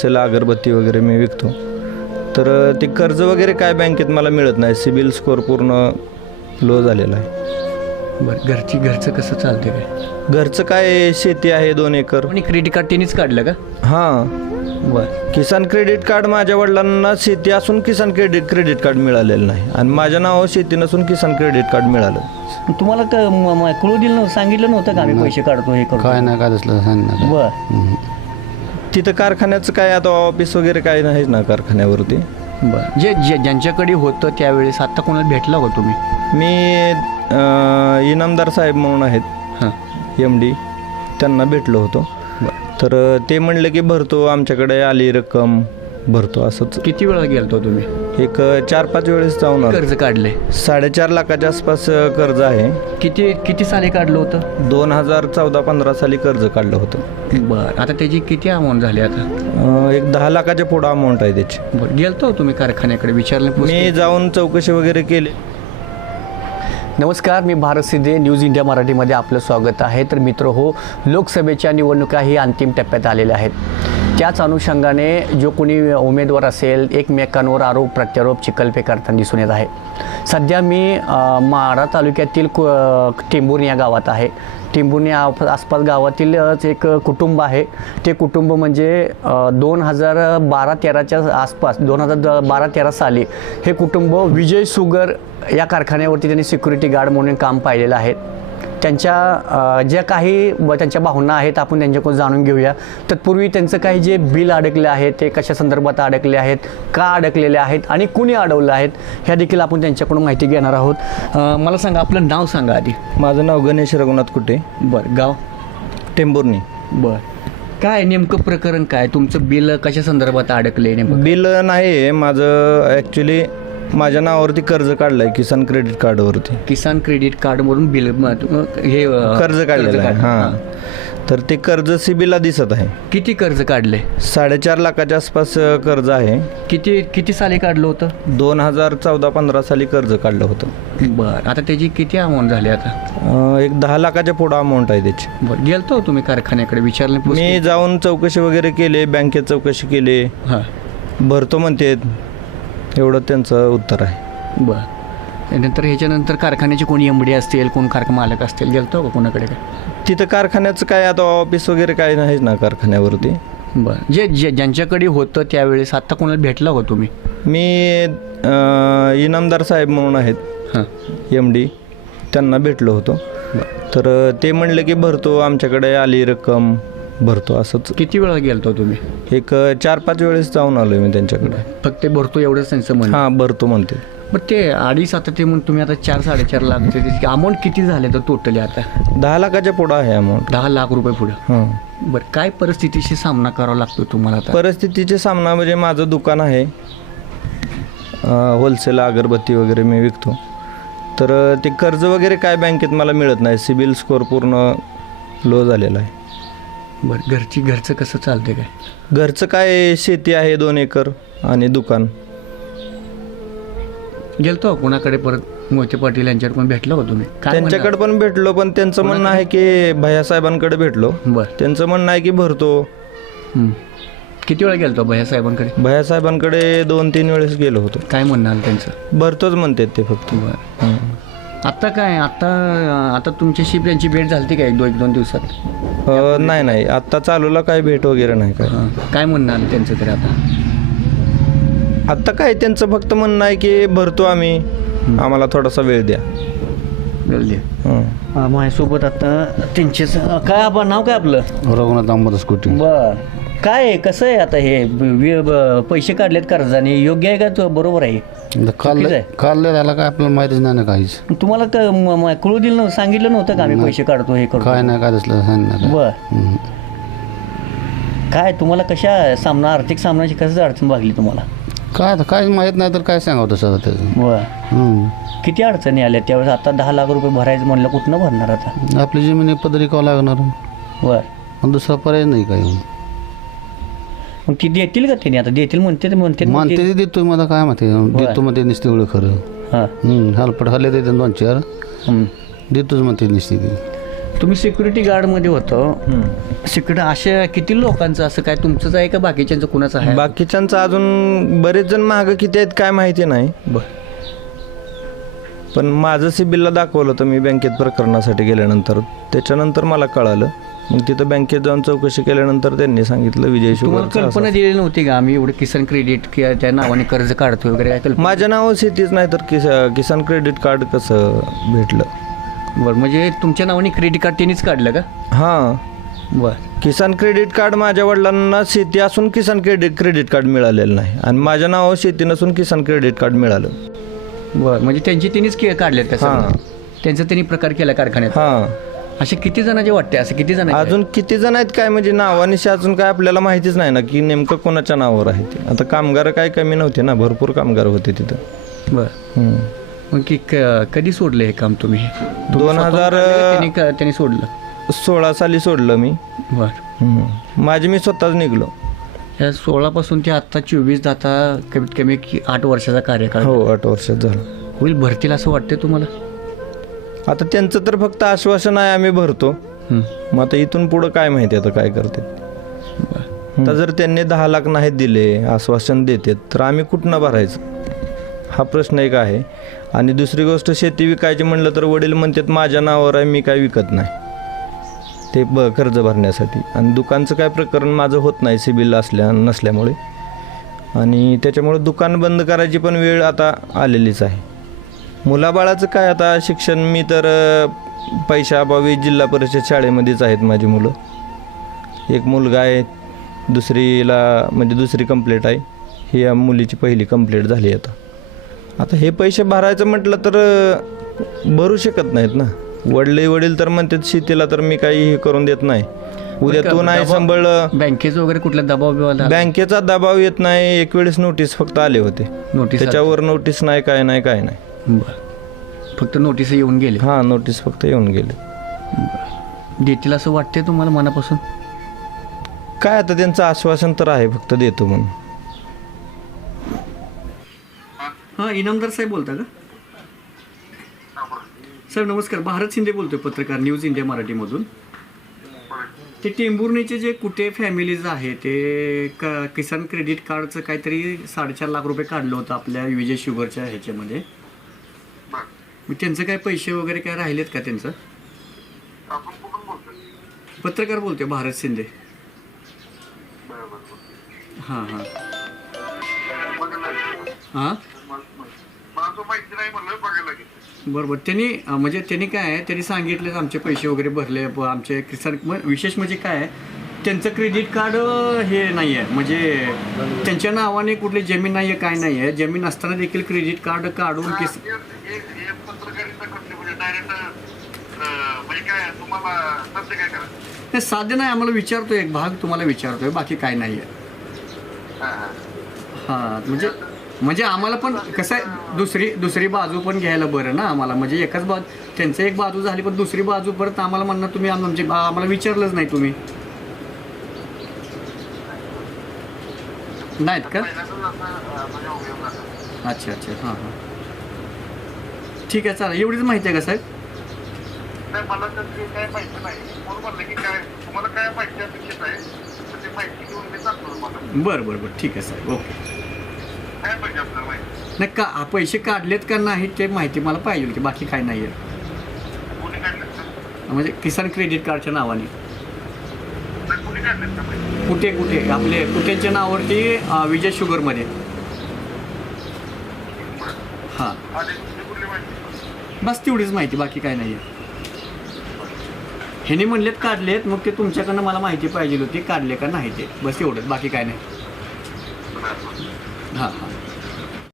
Sale अगरबत्ती वगैरे मी विकतो. तर ते कर्ज वगैरे काय बँकेत मला मिळत नाही. सिबिल स्कोअर पूर्ण लो झालेला आहे. बरं घरची घरचं कसं चालते काय? घरचं काय शेती आहे दोन एकर. आणि क्रेडिट कार्ड त्यांनीच काढलं का? हां. बरं. किसान क्रेडिट कार्ड माझ्या वडिलांना शेती असून किसान क्रेडिट क्रेडिट कार्ड मिळालेलं नाही. आणि माझ्या नावावर शेती नसून किसान क्रेडिट कार्ड मिळालं. तुम्हाला कळू दिलं सांगितलं नव्हतं का आम्ही पैसे काढतो हे करतो? काय नाही काय बर. तिथं कारखान्याचं काय आता ऑफिस वगैरे काय नाही ना कारखान्यावरती. बरं. जे जे ज्यांच्याकडे होतं त्यावेळेस आत्ता कोणाला भेटला हो तुम्ही? मी अ, इनामदार साहेब म्हणून आहेत. हां. एम डी त्यांना भेटलो होतो. तर ते म्हणले की भरतो आमच्याकडे आली रक्कम. भरतो असंच. किती वेळा गेलतो तुम्ही? एक चार पाच वेळेस जाऊन आलो. कर्ज काढले. साडेचार लाखाच्या आसपास अ, कर्ज आहे. किती किती साली काढलं होतं? दोन हजार चौदा पंधरा साली कर्ज काढलं होतं. बरं आता त्याची किती अमाऊंट झाली आता? अ, एक दहा लाखाच्या पुढं अमाऊंट आहे त्याची. बरं गेलतो हो तुम्ही कारखान्याकडे विचारलं मी जाऊन चौकशी वगैरे केली. नमस्कार मी भारत सिद्धे न्यूज इंडिया मराठीमध्ये आपलं स्वागत आहे. तर मित्र हो लोकसभेच्या निवडणुकाही अंतिम टप्प्यात आलेल्या आहेत. त्याच अनुषंगाने जो कोणी उमेदवार असेल एकमेकांवर आरोप प्रत्यारोप चिकलफे करताना दिसून येत आहे. सध्या मी माळा माढा तालुक्यातील कु टिंबून या गावात आहे. टिंबून या आसपास गावातीलच एक कुटुंब आहे. ते कुटुंब म्हणजे दोन हजार बारा तेराच्या आसपास दोन हजार बारा तेरा साली हे कुटुंब विजय सुगर या कारखान्यावरती त्यांनी सिक्युरिटी गार्ड म्हणून काम पाहिलेलं आहे. त्यांच्या ज्या काही त्यांच्या भावना आहेत आपण त्यांच्याकडून जाणून घेऊया. तत्पूर्वी त्यांचं काही जे बिल अडकले आहेत ते कशा संदर्भात अडकले आहेत का अडकलेले आहेत आणि कुणी अडवलं आहेत ह्या देखील आपण त्यांच्याकडून माहिती घेणार आहोत. मला सांगा आपलं नाव सांगा आधी. माझं नाव गणेश रघुनाथ कुटे. बरं गाव? टेंभुर्णी. बर. काय नेमकं प्रकरण काय? तुमचं बिल कशा संदर्भात अडकले नेमकं? बिल नाही माझं ॲक्च्युली माझ्या नावावरती कर्ज काढलं आहे किसान क्रेडिट कार्डवरती. किसान क्रेडिट कार्डमधून बिल म- हे अ, कर्ज काढलेलं आहे. काढ- हां. तर ते कर्ज सिबिलला दिसत आहे. किती कर्ज काढले? साडेचार लाखाच्या आसपास अ, कर्ज आहे. किती किती साली काढलं होतं? दोन हजार चौदा पंधरा साली कर्ज काढलं होतं. बर. आता त्याची किती अमाऊंट झाली आता? अ, एक दहा लाखाच्या पुढं अमाऊंट आहे त्याची. बर. गेलतो तुम्ही कारखान्याकडे विचारलं मी जाऊन चौकशी वगैरे केली बँकेत चौकशी केली. हां. भरतो म्हणते एवढं त्यांचं उत्तर आहे. बर. त्यानंतर ह्याच्यानंतर कारखान्याचे कोणी एमडी असतील कोण कारखा मालक असतील गेलतो का कोणाकडे काय? तिथं कारखान्याचं काय आता ऑफिस वगैरे काय नाही ना कारखान्यावरती. बर. जे जे ज्यांच्याकडे होतं त्यावेळेस आत्ता कोणाला भेटला हो तुम्ही? मी इनामदार साहेब म्हणून आहेत. हां. एम डी त्यांना भेटलो होतो. तर ते म्हणले की भरतो आमच्याकडे आली रक्कम. भरतो असंच. किती वेळा गेलतो तुम्ही? एक चार पाच वेळेस जाऊन आलो मी त्यांच्याकडे. फक्त भरतो एवढंच त्यांचं म्हणणं. हां भरतो म्हणते. बरं ते अडीच आता ते म्हणून तुम्ही आता चार साडेचार लाख ते अमाऊंट किती झाले तर टोटली आता? दहा लाखाच्या पुढं आहे अमाऊंट दहा लाख रुपये पुढं. हां. बरं काय परिस्थितीशी सामना करावा लागतो तुम्हाला आता? परिस्थितीचे सामना म्हणजे माझं दुकान आहे. होलसेल अगरबत्ती वगैरे मी विकतो. तर अ, ते कर्ज वगैरे काय बँकेत मला मिळत नाही. सिबिल स्कोअर पूर्ण लो झालेला आहे. बरं घरची घरचं कसं चालते काय? घरचं काय शेती आहे दोन एकर आणि दुकान. गेलतो कोणाकडे परत? मोहिते पाटील यांच्याकडे पण भेटलो का तुम्ही? काय त्यांच्याकडे पण भेटलो पण त्यांचं म्हणणं आहे की भैयासाहेबांकडे भेटलो. म्हणणं? बरं. त्यांचं म्हणणं आहे की भरतो. हं. किती वेळा गेलतो भैया साहेबांकडे भैयासाहेबांकडे दोन तीन वेळेस गेलो होतो. काय म्हणणं आलं त्यांचं? भरतोच म्हणतात ते फक्त. बरं. हं. आता काय? आता आता तुमच्याशी त्यांची भेट झाली काय दोन एक दोन दिवसात? अ, नाही नाही. आत्ता चालूला काय भेट वगैरे नाही काय हां. काय म्हणणं आलं त्यांचं तरी आता? आत्ता काय? त्यांचं फक्त म्हणणं आहे की भरतो आम्ही. आम्हाला थोडासा वेळ द्या. बोलले हं. माझ्यासोबत आता त्यांचेच काय आपण नाव काय आपलं? रघुनाथ अंबादास कुटे बर. काय आहे, कसं आहे आता हे? ब- वि- ब- पैसे काढलेत कर्जाने. योग्य आहे का तो? बरोबर आहे. काल चुकीचं आहे. काल त्याला काय आपल्याला माहितीच नाही ना काहीच. तुम्हाला क- म- म- कळू दिलं नव्हतं? सांगितलं नव्हतं का आम्ही पैसे काढतो हे करतो काय नाही काय सांगणार बर. काय तुम्हाला कशा सामना आर्थिक सामनाची कसं अडचण भागली तुम्हाला? काय आता काहीच माहीत नाही तर काय सांगावं तसं आता त्याचं? बर. किती अडचणी आल्या? त्यावेळेस आता दहा लाख रुपये भरायचं म्हणलं कुठनं भरणार आता? आपली जमीन पदरी कावं लागणार? बर. पण दुसरा पर्याय नाही काही. मग ती देतील का त्यांनी? आता देतील म्हणते ते म्हणते. मानते ते देतोय मला काय माहिती देतो म्हणते नुसते एवढं खरं. हां. हलपट हल्ले देते दोन चार. हं. देतोच म्हणते नुसते ती. तुम्ही सिक्युरिटी गार्डमध्ये होतो. हम्म. सिक्युरिटी अशा किती लोकांचं असं काय तुमचंच आहे का बाकीच्यांचं कुणाचं आहे? बाकीच्यांचं अजून बरेच जण महाग किती आहेत काय माहिती नाही. पण माझं सिबिलला दाखवलं होतं मी बँकेत प्रकरणासाठी गेल्यानंतर. त्याच्यानंतर मला कळालं. मग तिथं बँकेत जाऊन चौकशी केल्यानंतर त्यांनी सांगितलं विजय तुम्हाला शुगर कल्पना दिलेली नव्हती का? आम्ही एवढं किसान क्रेडिट किंवा त्या नावाने कर्ज काढतो वगैरे काय कल्पना? माझ्या नावावर शेतीच नाही तर किस किसान क्रेडिट कार्ड कसं भेटलं? बरं म्हणजे तुमच्या नावाने क्रेडिट कार्ड त्यांनीच काढलं का? हां. बरं. किसान क्रेडिट कार्ड माझ्या वडिलांना शेती असून किसान क्रेडिट क्रेडिट कार्ड मिळालेलं नाही. आणि माझ्या नावावर शेती नसून किसान क्रेडिट कार्ड मिळालं. बरं म्हणजे त्यांची त्यांनीच के- काढलेत का हां. त्यांचा त्यांनी प्रकार केला कारखान्यात? हां. असे किती जणांचे वाटते? असं किती जण अजून किती जण आहेत काय म्हणजे नावानिशी अजून काय आपल्याला माहितीच नाही ना की नेमकं कोणाच्या नावावर आहे ते. आता कामगार काय कमी नव्हते ना भरपूर कामगार होते तिथं. बरं. हम्म. मग की क- कधी सोडलं हे काम तुम्ही? तुम्ही दोन हजार काढलं का त्यांनी क- त्यांनी सोडलं? सोळा साली सोडलं मी. बरं. हम्म. माझी मी स्वतःच निघलो. या सोळापासून ते आत्ता चोवीस जाता कमीत कमी की आठ वर्षाचा कार्यकाळ. हो आठ वर्षात झालं. होईल भरतील असं वाटतं तुम्हाला? आता त्यांचं तर फक्त आश्वासन आहे आम्ही भरतो. मग आता इथून पुढं काय माहिती आता काय करते? आता जर त्यांनी दहा लाख नाही दिले आश्वासन देते तर आम्ही कुठनं भरायचं? हा प्रश्न एक आहे. आणि दुसरी गोष्ट शेती विकायची म्हणलं तर वडील म्हणतात माझ्या नावावर आहे मी काय विकत नाही. ते ब कर्ज भरण्यासाठी. आणि दुकानचं काय प्रकरण माझं होत नाही सिबिल असल्या नसल्यामुळे. आणि त्याच्यामुळे दुकान बंद करायची पण वेळ आता आलेलीच आहे. मुलाबाळाचं काय आता शिक्षण? मी तर पैशाअभावी जिल्हा परिषद शाळेमध्येच आहेत माझी मुलं. एक मुलगा आहे दुसरीला म्हणजे दुसरी कंप्लेट आहे. ही या मुलीची पहिली कंप्लेट झाली आता. आता हे पैसे भरायचं म्हटलं तर भरू शकत नाहीत ना. वडले वडील तर म्हणतात शेतीला तर मी काही हे करून देत नाही. उद्या तू नाही सांभाळलं. बँकेचं वगैरे कुठला दबाव बँकेचा दबाव येत नाही. एक वेळेस नोटीस फक्त आले होते. नोटीस त्याच्यावर नोटीस नाही काय नाही काय नाही. बरं. फक्त नोटीस येऊन गेले. हां नोटीस फक्त येऊन गेले. देतील असं वाटते तुम्हाला मनापासून? काय आता त्यांचं आश्वासन तर आहे फक्त देतो म्हणून. हां इनामदार साहेब बोलता का? सर नमस्कार. भारत शिंदे बोलतोय पत्रकार न्यूज इंडिया मराठीमधून. ते टेंभुर्णीचे जे कुठे फॅमिलीज आहे ते क किसान क्रेडिट कार्डचं काहीतरी साडेचार लाख रुपये काढलं होतं आपल्या विजय शुगरच्या ह्याच्यामध्ये. मग त्यांचं काय पैसे वगैरे काय राहिलेत का त्यांचं? पत्रकार बोलतोय भारत शिंदे. हां हां. हां? माहिती नाही म्हणलं बघायला लागेल बरोबर. त्यांनी अं, म्हणजे त्यांनी काय आहे त्यांनी सांगितलं आमचे पैसे वगैरे भरले ब- आमचे किसान म- विशेष म्हणजे काय आहे त्यांचं क्रेडिट कार्ड हे नाही आहे म्हणजे त्यांच्या नावाने कुठली जमीन नाही आहे काय नाही आहे जमीन असताना देखील क्रेडिट कार्ड काढून किस म्हणजे म्हणजे काय करायचं? नाही आम्हाला विचारतोय एक भाग तुम्हाला विचारतोय बाकी काय नाही आहे हां. म्हणजे म्हणजे आम्हाला पण कसं आहे दुसरी दुसरी बाजू पण घ्यायला बरं ना आम्हाला. म्हणजे एकाच बाजू त्यांचं एक बाजू झाली पण दुसरी बाजू परत आम्हाला म्हणणं तुम्ही आम- आमची आम्हाला विचारलंच नाही तुम्ही. नाहीत का? अच्छा अच्छा. हां हां. ठीक आहे चालेल. एवढीच माहिती आहे का साहेब? बरं बरं बरं. ठीक आहे साहेब. ओके. नाही का पैसे काढलेत का नाही ते माहिती मला पाहिजे होती. बाकी काय नाही आहे म्हणजे किसान क्रेडिट कार्डच्या नावाने. कुठे कुठे? आपले कुठेच्या नावावरती विजय शुगरमध्ये. हां. बस तेवढीच माहिती बाकी काय नाही आहे ह्याने म्हणलेत काढलेत मग ते तुमच्याकडनं मला माहिती पाहिजे होती काढले का नाही ते? बस एवढंच बाकी काय नाही. हां हां.